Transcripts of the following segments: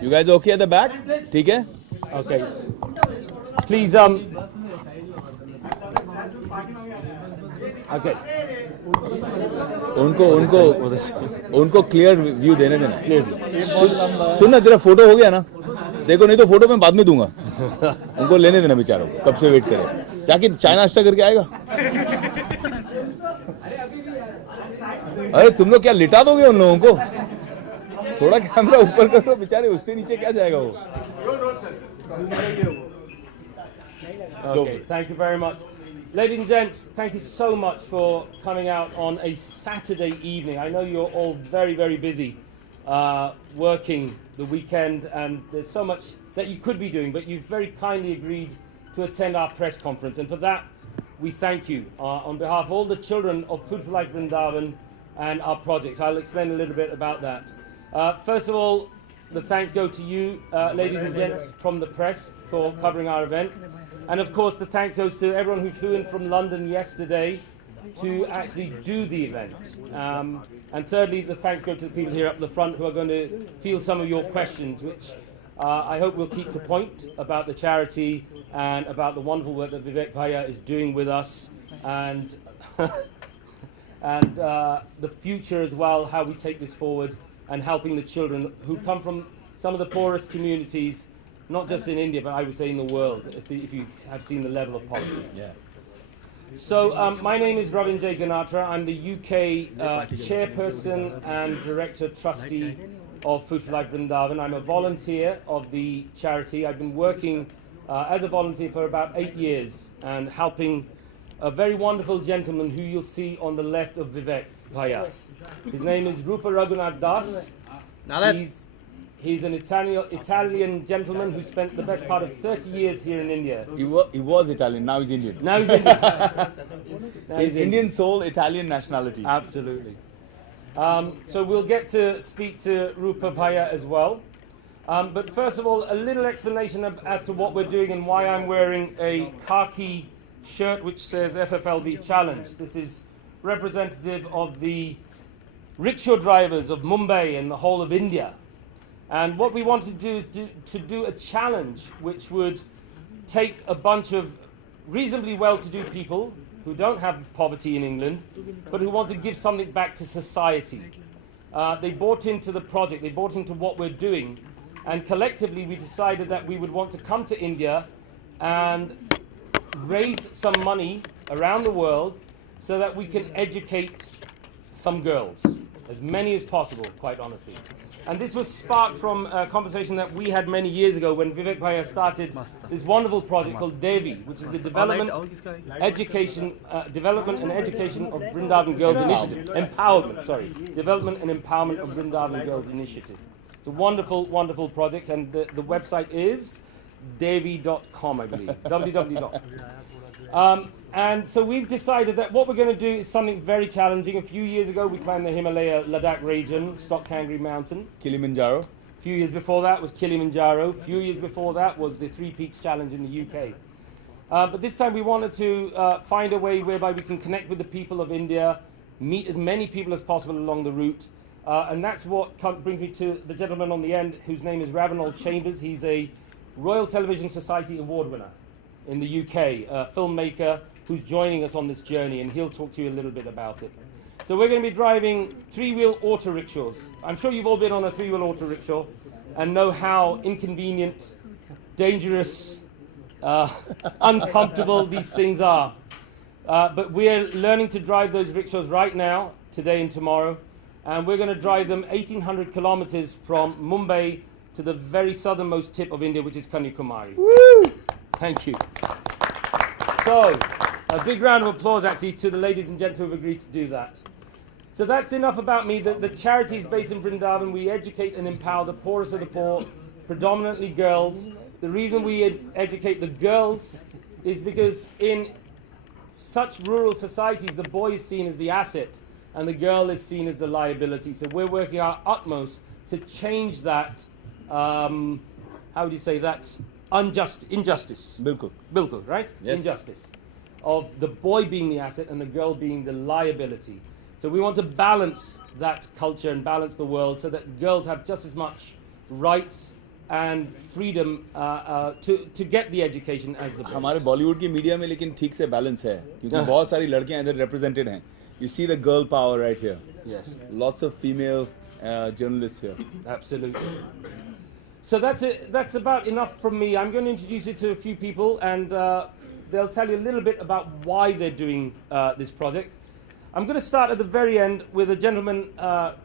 You guys okay at the back? ठीक है? Okay. Please, okay. उनको क्लियर व्यू देने देना. सुन ना, तेरा फोटो हो गया ना? देखो, नहीं तो फोटो मैं बाद में दूंगा. उनको लेने देना बेचारों. कब से वेट करे? जाके चाय नाश्ता करके आएगा. अरे तुम लोग क्या लिटा दोगे उन लोगों को? थोड़ा कैमरा ऊपर करो बेचारे, उससे नीचे क्या जाएगा वो? Okay, thank you very much. Ladies and gents, thank you so much for coming out on a Saturday evening. I know you're all very, very busy working the weekend, and there's so much that you could be doing, but you've very kindly agreed to attend our press conference, and for that, we thank you on behalf of all the children of Food for Life Vrindavan and our projects. I'll explain a little bit about that. First of all, the thanks go to you, ladies and gents from the press, for covering our event. And of course, the thanks goes to everyone who flew in from London yesterday to actually do the event. And thirdly, the thanks go to the people here up the front who are going to field some of your questions, which I hope will keep to point about the charity and about the wonderful work that Vivek Bhaiya is doing with us, and and the future as well, how we take this forward and helping the children who come from some of the poorest communities, not just in India, but I would say in the world, if you have seen the level of poverty. Yeah. So my name is Ravindra Ganatra. I'm the UK chairperson and director trustee of Food for Life Vrindavan. I'm a volunteer of the charity. I've been working as a volunteer for about 8 years and helping a very wonderful gentleman who you'll see on the left of Vivek Bhaiya. His name is Rupa Raghunath Das. He's an Italian gentleman who spent the best part of 30 years here in India. He was Italian, now he's Indian. Now he's Indian. Indian soul, Italian nationality. Absolutely. So we'll get to speak to Rupa Bhaiya as well. But first of all, a little explanation as to what we're doing and why I'm wearing a khaki shirt which says FFLV Challenge. This is representative of the rickshaw drivers of Mumbai and the whole of India. And what we want to do is to do a challenge which would take a bunch of reasonably well-to-do people who don't have poverty in England, but who want to give something back to society. They bought into the project, they bought into what we're doing, and collectively we decided that we would want to come to India and raise some money around the world so that we can educate some girls, as many as possible, quite honestly. And this was sparked from a conversation that we had many years ago when Vivek Bhaiya started this wonderful project called Devi, which is the Development and Education of Vrindavan Girls Initiative. Development and Empowerment of Vrindavan Girls Initiative. It's a wonderful, wonderful project, and the website is devi.com, I believe. www. And so we've decided that what we're going to do is something very challenging. A few years ago, we climbed the Himalaya Ladakh region, Stockangry Mountain. Kilimanjaro. A few years before that was Kilimanjaro. A few years before that was the Three Peaks Challenge in the UK. But this time we wanted to find a way whereby we can connect with the people of India, meet as many people as possible along the route. And that's what brings me to the gentleman on the end, whose name is Ravenel Chambers. He's a Royal Television Society Award winner in the UK, a filmmaker who's joining us on this journey, and he'll talk to you a little bit about it. So we're going to be driving three-wheel auto rickshaws. I'm sure you've all been on a three-wheel auto rickshaw and know how inconvenient, dangerous, uncomfortable these things are. But we're learning to drive those rickshaws right now, today and tomorrow, and we're going to drive them 1,800 kilometers from Mumbai to the very southernmost tip of India, which is Kanyakumari. Woo! Thank you. So, a big round of applause actually to the ladies and gents who have agreed to do that. So that's enough about me. The charity is based in Vrindavan. We educate and empower the poorest of the poor, predominantly girls. The reason we educate the girls is because in such rural societies, the boy is seen as the asset and the girl is seen as the liability. So we're working our utmost to change that, how would you say, that injustice. बिल्कुल. Bilkul, right? Yes. Injustice of the boy being the asset and the girl being the liability. So we want to balance that culture and balance the world so that girls have just as much rights and freedom to get the education as the boys. हमारे बॉलीवुड की media में लेकिन ठीक से balance है क्योंकि बहुत सारी लड़कियां इधर represented हैं. You see the girl power right here. Yes. Lots of female journalists here. Absolutely. So that's it. That's about enough from me. I'm going to introduce you to a few people, and they'll tell you a little bit about why they're doing this project. I'm going to start at the very end with a gentleman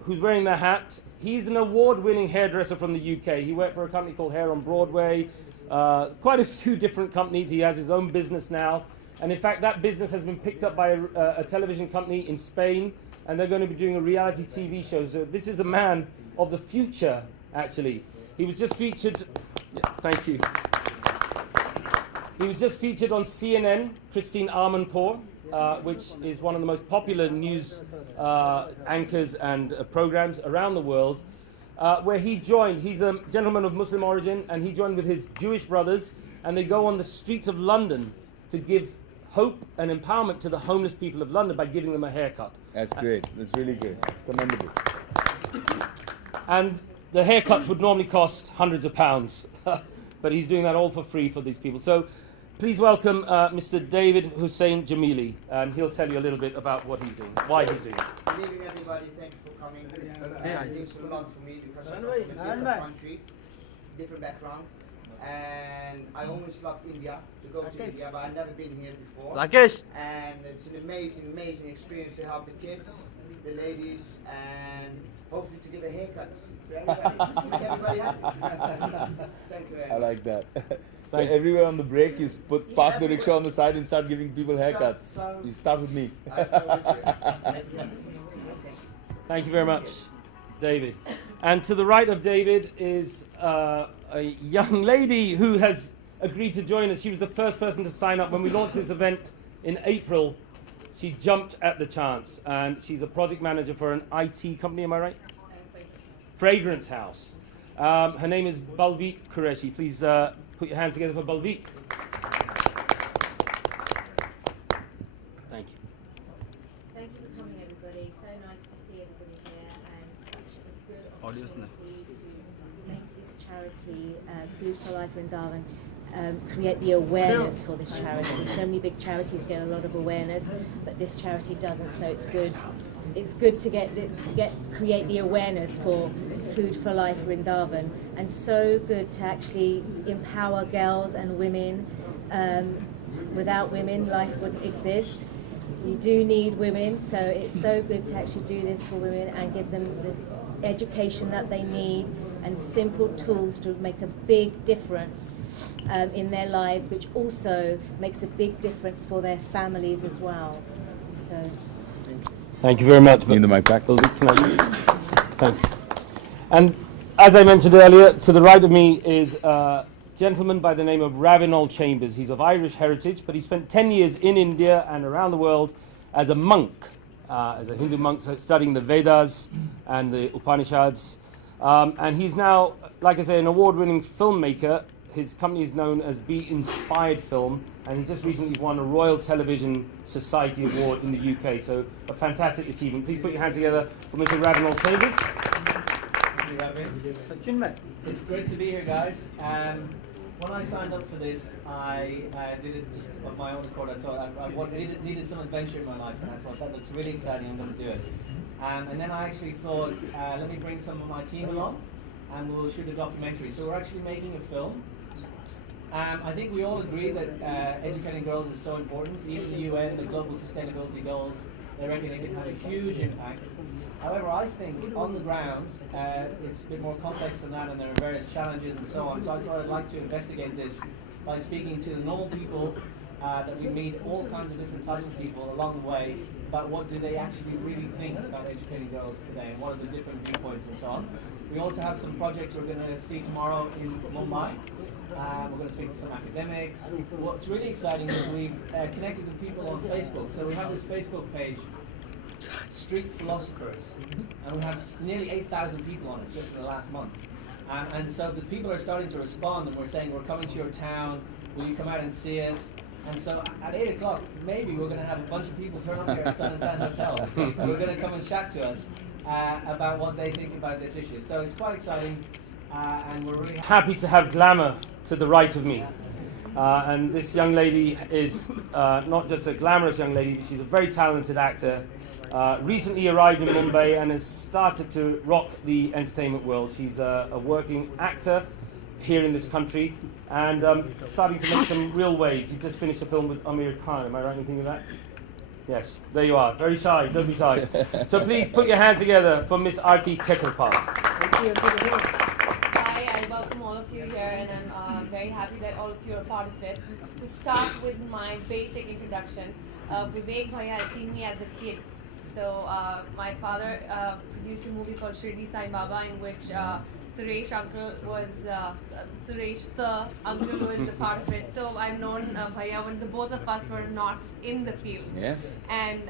who's wearing the hat. He's an award-winning hairdresser from the UK. He worked for a company called Hair on Broadway, quite a few different companies. He has his own business now. And in fact, that business has been picked up by a television company in Spain, and they're going to be doing a reality TV show. So this is a man of the future, actually. He was just featured, thank you. He was just featured on CNN, Christine Armanpour, which is one of the most popular news anchors and programs around the world, where he joined. He's a gentleman of Muslim origin, and he joined with his Jewish brothers, and they go on the streets of London to give hope and empowerment to the homeless people of London by giving them a haircut. That's great. That's really great. Commendable. And the haircuts would normally cost hundreds of pounds, but he's doing that all for free for these people. So please welcome Mr. David Hussein Jamili, and he'll tell you a little bit about what he's doing, why he's doing it. Good evening, everybody. Thank you for coming. It means a lot for me because I'm from a different country, different background, and I always loved India, to go to India, but I've never been here before. Rakesh. And it's an amazing, amazing experience to help the kids, the ladies, and hopefully to give a haircut to everybody. To make everybody happy. Thank you very I much. like that. So everywhere on the break, you park the rickshaw on the side and start giving people haircuts. So- You start with me. I start with you. Thank you. Thank you very much, David. And to the right of David is a young lady who has agreed to join us. She was the first person to sign up when we launched this event in April. She jumped at the chance, and she's a project manager for an IT company, am I right? Fragrance house. Her name is Balveet Qureshi. Please put your hands together for Balveet. Thank you. Thank you for coming, everybody. So nice to see everybody here, and such a good opportunity to make this charity, Food for Life Vrindavan, create the awareness for this charity. So many big charities get a lot of awareness, but this charity doesn't. So it's good. It's good to create the awareness for Food for Life Vrindavan, and so good to actually empower girls and women. Without women, life wouldn't exist. You do need women, so it's so good to actually do this for women and give them the education that they need and simple tools to make a big difference in their lives, which also makes a big difference for their families as well. So. Thank you very much. Need the mic back. Thank you. And as I mentioned earlier, to the right of me is a gentleman by the name of Ravinol Chambers. He's of Irish heritage, but he spent 10 years in India and around the world as a monk, as a Hindu monk, studying the Vedas and the Upanishads. And he's now, like I say, an award-winning filmmaker. His company is known as Be Inspired Film, and he just recently won a Royal Television Society Award in the UK. So a fantastic achievement. Please put your hands together for Mr. Ravinol Chambers. It's great to be here, guys. When I signed up for this, I did it just on my own accord. I thought I needed some adventure in my life, and I thought that looks really exciting. I'm going to do it. And then I actually thought, let me bring some of my team along, and we'll shoot a documentary. So we're actually making a film. I think we all agree that educating girls is so important. Even the UN, the Global Sustainability Goals, they reckon it can have a huge impact. However, I think on the ground, it's a bit more complex than that, and there are various challenges and so on. So I thought I'd like to investigate this by speaking to the normal people that we meet, all kinds of different types of people along the way, about what do they actually really think about educating girls today, and what are the different viewpoints and so on. We also have some projects we're going to see tomorrow in Mumbai. We're going to speak to some academics. What's really exciting is we've connected with people on Facebook. So we have this Facebook page, Street Philosophers, and we have nearly 8,000 people on it just in the last month. And so the people are starting to respond, and we're saying, we're coming to your town, will you come out and see us? And so at 8 o'clock, maybe we're going to have a bunch of people turn up here at Sun and Sand Hotel, and we're going to come and chat to us about what they think about this issue. So it's quite exciting, and we're really Happy to have glamour to the right of me. And this young lady is not just a glamorous young lady, but she's a very talented actor. Recently arrived in Mumbai and has started to rock the entertainment world. She's a working actor here in this country and starting to make some real waves. You just finished a film with Amir Khan, am I right in thinking that? Yes, there you are. Very shy, don't be shy. So please put your hands together for Miss Aarti Khetarpal. Hi, I welcome all of you here, and I'm very happy that all of you are part of it. To start with my basic introduction, Vivek Bhaiya has seen me as a kid. So my father produced a movie called Shirdi Sai Baba, in which Suresh Sir Uncle was a part of it. So I've known Bhaiya when the both of us were not in the field. Yes. And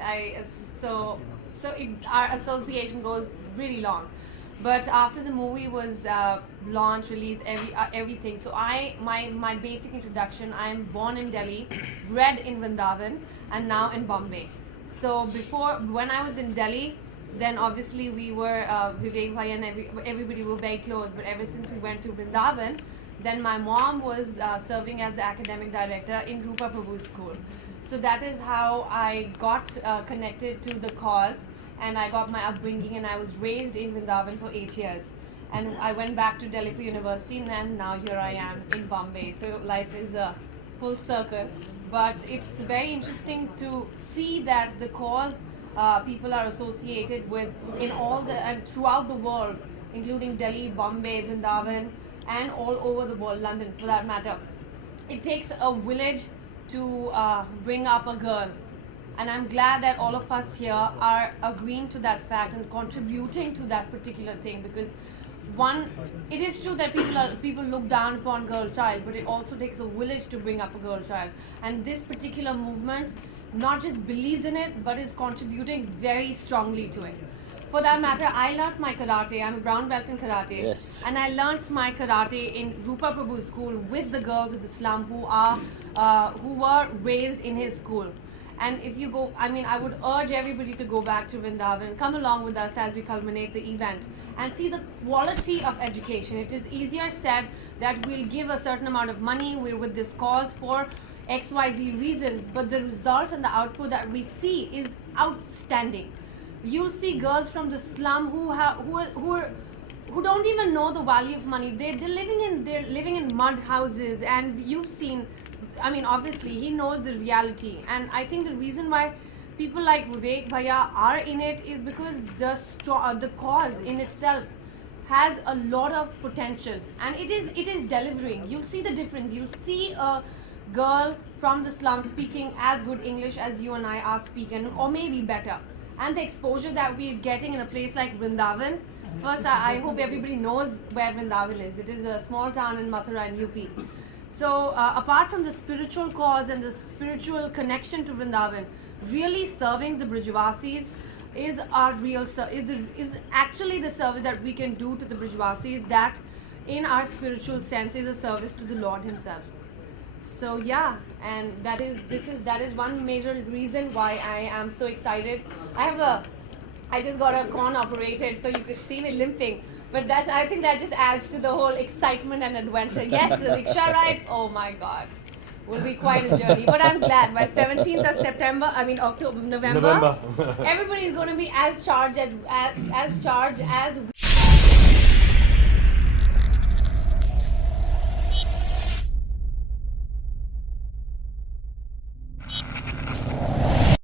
our association goes really long. But after the movie was launched, released, everything. So my basic introduction, I am born in Delhi, bred in Vrindavan, and now in Bombay. So when I was in Delhi, then obviously we were, Vivek Bhaiya and everybody were very close. But ever since we went to Vrindavan, then my mom was serving as the academic director in Rupa Prabhu's school. So that is how I got connected to the cause, and I got my upbringing, and I was raised in Vrindavan for 8 years. And I went back to Delhi for university, and then now here I am in Bombay. So life is a full circle. But it's very interesting to see that the cause people are associated with and throughout the world, including Delhi, Bombay, Vrindavan, and all over the world, London for that matter. It takes a village to bring up a girl. And I'm glad that all of us here are agreeing to that fact and contributing to that particular thing, because it is true that people look down upon girl child, but it also takes a village to bring up a girl child. And this particular movement not just believes in it, but is contributing very strongly to it. For that matter, I learnt my karate. I'm a brown belt in karate. Yes. And I learnt my karate in Rupa Prabhu's school with the girls of the slum who were raised in his school. And if you go, I would urge everybody to go back to Vrindavan, come along with us as we culminate the event and see the quality of education. It is easier said that we'll give a certain amount of money, we're with this cause for XYZ reasons, but the result and the output that we see is outstanding. You'll see girls from the slum who don't even know the value of money. They're living in mud houses, and you've seen. Obviously, he knows the reality, and I think the reason why people like Vivek Bhaiya are in it is because the cause in itself has a lot of potential, and it is delivering. You'll see the difference. You'll see a girl from the slum speaking as good English as you and I are speaking, or maybe better. And the exposure that we're getting in a place like Vrindavan. First, I hope everybody knows where Vrindavan is. It is a small town in Mathura in UP. So apart from the spiritual cause and the spiritual connection to Vrindavan, really serving the Brijvasis is actually the service that we can do to the Brijvasis, that in our spiritual sense is a service to the Lord Himself. So yeah, and that is one major reason why I am so excited. I just got a corn operated, so you could see me limping. But I think that just adds to the whole excitement and adventure. Yes, the rickshaw ride, oh my God, will be quite a journey. But I'm glad by 17th of September, November. Everybody's going to be as charged as we